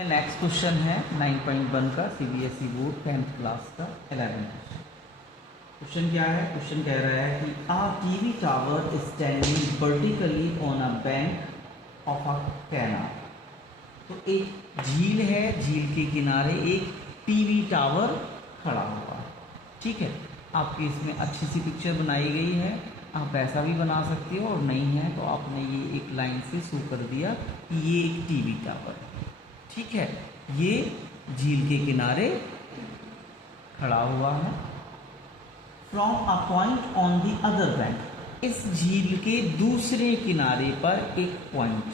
Next question है 9.1 का CBSE board 10th class का 11th क्वेश्चन। क्या है? क्वेश्चन कह रहा है कि a TV tower standing vertically on a bank of a canal. तो एक झील है, झील के किनारे एक टीवी टावर खड़ा हुआ है। ठीक है, आपकी इसमें अच्छी सी पिक्चर बनाई गई है, आप ऐसा भी बना सकते हो, और नहीं है तो आपने ये एक लाइन से शो कर दिया कि ये एक टीवी टावर है। ठीक है, ये झील के किनारे खड़ा हुआ है। From a point on the other bank, इस झील के दूसरे किनारे पर एक पॉइंट।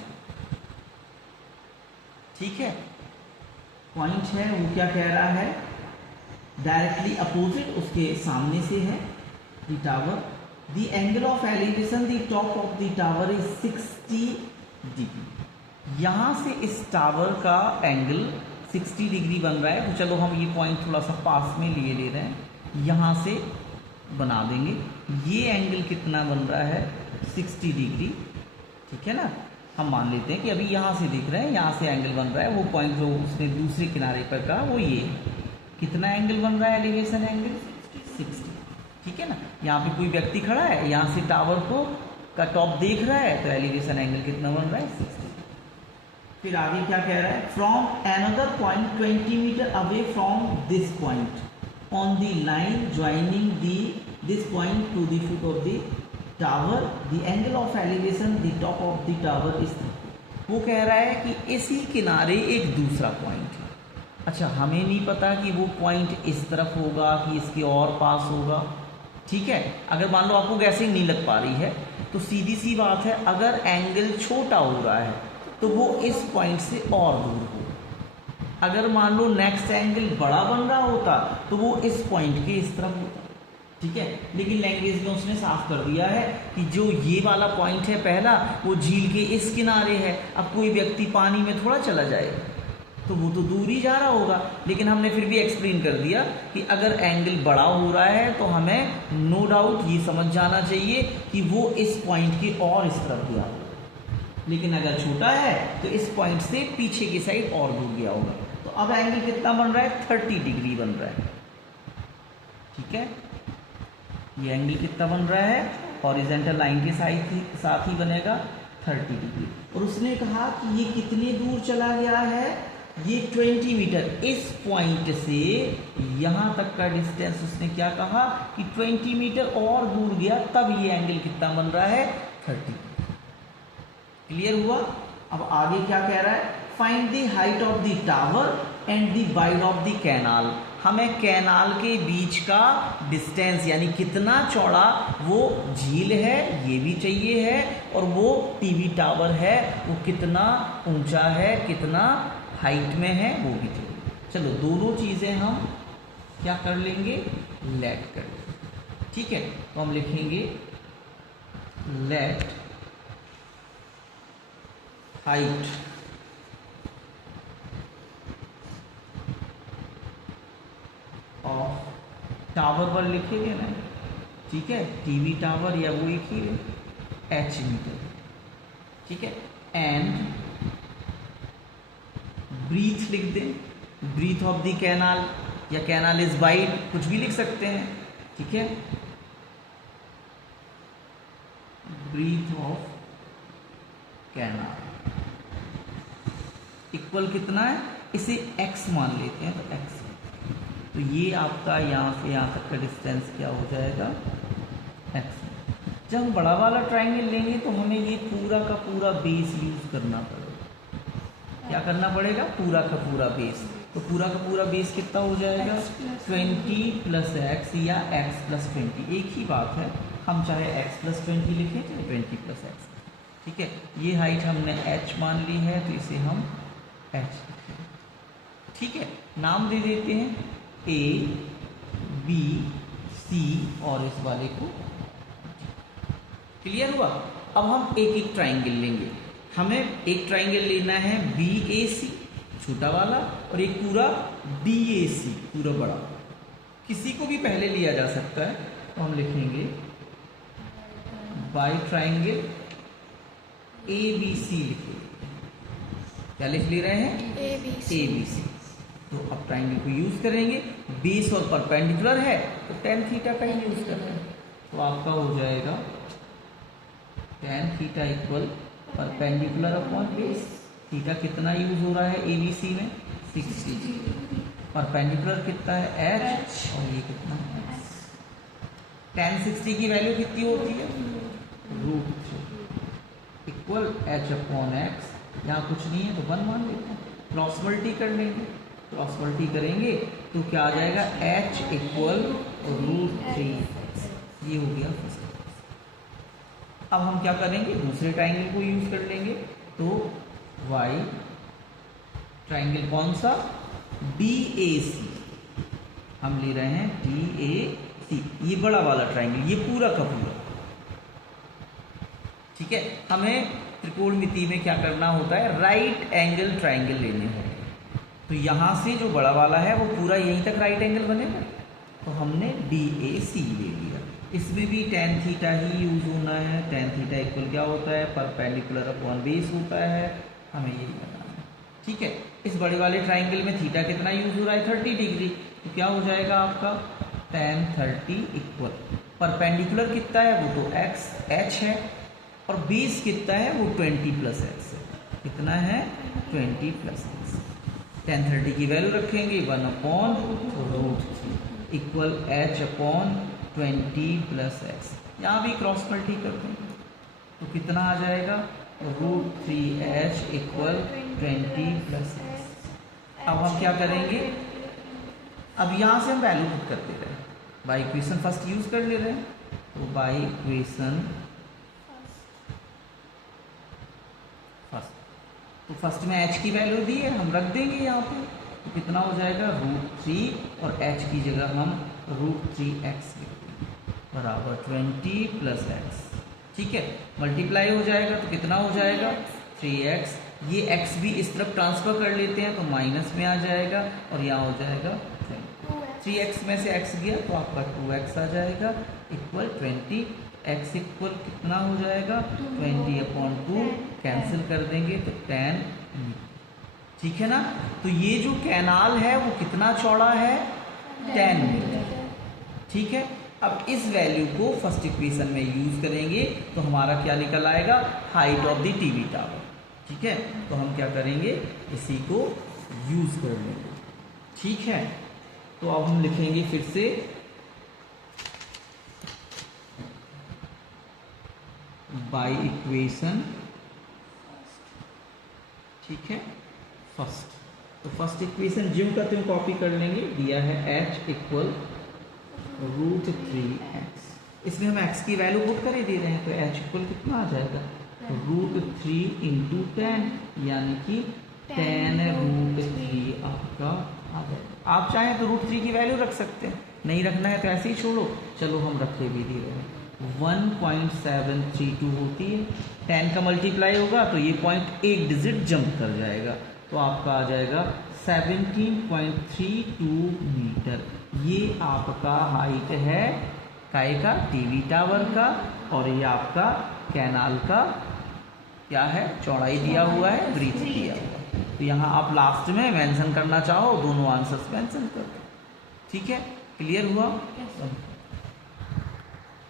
ठीक है, पॉइंट है, वो क्या कह रहा है? डायरेक्टली अपोजिट, उसके सामने से है the tower. The angle of elevation the top of the tower is 60 degree. यहाँ से इस टावर का एंगल 60 डिग्री बन रहा है। तो चलो हम ये पॉइंट थोड़ा सा पास में लिए ले रहे हैं, यहाँ से बना देंगे। ये एंगल कितना बन रहा है? 60 डिग्री। ठीक है ना, हम मान लेते हैं कि अभी यहाँ से देख रहे हैं, यहाँ से एंगल बन रहा है। वो पॉइंट जो उसने दूसरे किनारे पर कहा वो ये है। कितना एंगल बन रहा है? Elevation angle 60। ठीक है ना, यहाँ पे कोई व्यक्ति खड़ा है, यहाँ से टावर को का टॉप देख रहा है, तो एलिवेशन एंगल कितना बन रहा है? 60। फिर आगे क्या कह रहा है? From another point 20 metre away from this point on the line joining this point to the foot of the tower the angle of elevation the top of the tower is. वो कह रहा है कि इसी किनारे एक दूसरा पॉइंट है। अच्छा, हमें नहीं पता कि वो पॉइंट इस तरफ होगा कि इसके और पास होगा। ठीक है, अगर मान लो आपको गैसिंग नहीं लग पा रही है, तो सीधी सी बात है, अगर एंगल छोटा हो रहा है तो वो इस पॉइंट से और दूर हो। अगर मान लो नेक्स्ट एंगल बड़ा बन रहा होता तो वो इस पॉइंट के इस तरफ होता। ठीक है, लेकिन लैंग्वेज में उसने साफ कर दिया है कि जो ये वाला पॉइंट है पहला, वो झील के इस किनारे है। अब कोई व्यक्ति पानी में थोड़ा चला जाए तो वो तो दूर ही जा रहा होगा, लेकिन हमने फिर भी एक्सप्लेन कर दिया कि अगर एंगल बड़ा हो रहा है तो हमें नो डाउट ये समझ जाना चाहिए कि वो इस पॉइंट के और इस तरफ गया होगा, लेकिन अगर छोटा है तो इस पॉइंट से पीछे की साइड और दूर गया होगा। तो अब एंगल कितना बन रहा है? 30 डिग्री बन रहा है। ठीक है, ये एंगल कितना बन रहा है? हॉरिजॉन्टल लाइन के साथ ही बनेगा 30 डिग्री। और उसने कहा कि ये कितने दूर चला गया है? ये 20 मीटर। इस पॉइंट से यहाँ तक का डिस्टेंस उसने क्या कहा कि 20 मीटर और दूर गया, तब ये एंगल कितना बन रहा है? 30। क्लियर हुआ? अब आगे क्या कह रहा है? Find the height of the tower and the wide of the canal. हमें कैनाल के बीच का डिस्टेंस, यानी कितना चौड़ा वो झील है ये भी चाहिए है, और वो टीवी टावर है वो कितना ऊंचा है, कितना हाइट में है, वो भी चाहिए। चलो, दोनों चीज़ें हम क्या कर लेंगे? लेट कर लेंगे। ठीक है, तो हम लिखेंगे लेट हाइट ऑफ टावर पर लिखेंगे ना। ठीक है, टीवी टावर या वो एक ही है, h मीटर। ठीक है, एंड ब्रीथ लिख दें, ब्रीथ ऑफ द कैनाल, या कैनाल इज वाइड, कुछ भी लिख सकते हैं। ठीक है, ब्रीथ ऑफ कैनाल इक्वल कितना है? इसे x मान लेते हैं, तो x। तो ये आपका यहाँ से यहाँ तक का डिस्टेंस क्या हो जाएगा? x। जब हम बड़ा वाला ट्राइंगल लेंगे तो हमें ये पूरा का पूरा बेस यूज करना पड़ेगा। क्या करना पड़ेगा? पूरा का पूरा बेस। तो पूरा का पूरा बेस कितना हो जाएगा? 20 + x या x + 20, एक ही बात है। हम चाहे x + 20 लिखें, चाहे 20 + x। ठीक है, ये हाइट हमने h मान ली है, तो इसे हम h। ठीक है, नाम दे देते हैं A, B, C और इस वाले को। क्लियर हुआ? अब हम एक एक ट्राइंगल लेंगे। हमें एक ट्राइंगल लेना है BAC छोटा वाला, और एक पूरा DAC पूरा बड़ा। किसी को भी पहले लिया जा सकता है, तो हम लिखेंगे बाई ट्राइंगल ABC लिखेंगे। क्या लिख ले रहे हैं? ABC। तो अब ट्राइंगल को यूज करेंगे, बेस और परपेंडिकुलर है तो tan थीटा का ही यूज कर रहे हैं। तो आपका हो जाएगा tan theta equal perpendicular upon base. Theta कितना यूज हो रहा है ABC में? 60। परपेंडिकुलर कितना है? H, और ये कितना है? tan 60 की वैल्यू कितनी होती है? √3 इक्वल H अपॉन एक्स। यहाँ कुछ नहीं है तो 1 मान लेते हैं, क्रॉस मल्टी कर लेंगे। क्रॉस मल्टी करेंगे तो क्या आ जाएगा? H equal √3। ये हो गया फर्स्ट। अब हम क्या करेंगे? दूसरे ट्राइंगल को यूज कर लेंगे। तो y ट्राइंगल कौन सा? DAC। हम ले रहे हैं DAC, ये बड़ा वाला ट्राइंगल, ये पूरा का पूरा। ठीक है, हमें त्रिकोणमिति में क्या करना होता है? राइट एंगल ट्राइंगल लेने होते हैं। तो यहाँ से जो बड़ा वाला है वो पूरा यहीं तक राइट एंगल बनेगा। तो हमने DAC ले लिया। इसमें भी tan थीटा ही यूज होना है। tan थीटा इक्वल क्या होता है? परपेंडिकुलर अपॉन बेस होता है। हमें यही बनाना है। ठीक है, इस बड़े वाले ट्राइंगल में थीटा कितना यूज हो रहा है? 30 डिग्री। तो क्या हो जाएगा आपका? tan 30 इक्वल परपेंडिकुलर कितना है? वो तो H है, और बेस कितना है? वो 20 प्लस एक्स है। कितना है? 20 प्लस एक्स। tan 30 की वैल्यू रखेंगे 1 upon √3 equal H upon 20 plus x. यहाँ भी क्रॉस मल्टी कर देंगे तो कितना आ जाएगा? √3H equal 20 plus x. अब हम क्या करेंगे? अब यहाँ से हम वैल्यू पुट कर दे रहे हैं, बाई इक्वेशन फर्स्ट यूज कर ले रहे हैं। तो बाई इक्वेशन फर्स्ट, तो फर्स्ट में h की वैल्यू दी है, हम रख देंगे यहाँ पे। तो कितना हो जाएगा? √3, और h की जगह हम √3x बराबर 20 प्लस एक्स। ठीक है, मल्टीप्लाई हो जाएगा तो कितना हो जाएगा? 3x। ये x भी इस तरफ ट्रांसफर कर लेते हैं तो माइनस में आ जाएगा, और यहाँ हो जाएगा 3x में से x गया तो आपका 2x आ जाएगा इक्वल 20। x इक्वल कितना हो जाएगा? 20 अपॉन 2, कैंसिल कर देंगे तो tan। ठीक है ना? तो ये जो कैनाल है वो कितना चौड़ा है? 10 मीटर। ठीक है, अब इस वैल्यू को फर्स्ट इक्वेशन में यूज करेंगे तो हमारा क्या निकल आएगा? Height of the TV tower. ठीक है, तो हम क्या करेंगे? इसी को यूज कर लेंगे। ठीक है, तो अब हम लिखेंगे फिर से बाई इक्वेशन। ठीक है, फर्स्ट, तो फर्स्ट इक्वेशन ज्यों का त्यों कॉपी कर लेंगे। दिया है h इक्वल √3x। इसमें हम x की वैल्यू पुट कर ही दे रहे हैं तो h इक्वल कितना आ जाएगा? √3 इंटू 10, यानी कि tan √3 आपका आ जाएगा। आप चाहें तो √3 की वैल्यू रख सकते हैं, नहीं रखना है तो ऐसे ही छोड़ो। चलो हम रखे भी दे रहे हैं। 1.732 होती है, 10 का मल्टीप्लाई होगा तो ये पॉइंट एक डिजिट जंप कर जाएगा तो आपका आ जाएगा 17.32 मीटर। ये आपका हाइट है काय का? टीवी टावर का। और ये आपका कैनाल का क्या है? चौड़ाई दिया हुआ है, ब्रीथ दिया हुआ है। तो यहाँ आप लास्ट में मेंशन करना चाहो दोनों आंसर्स मेंशन कर दो। ठीक है, क्लियर हुआ?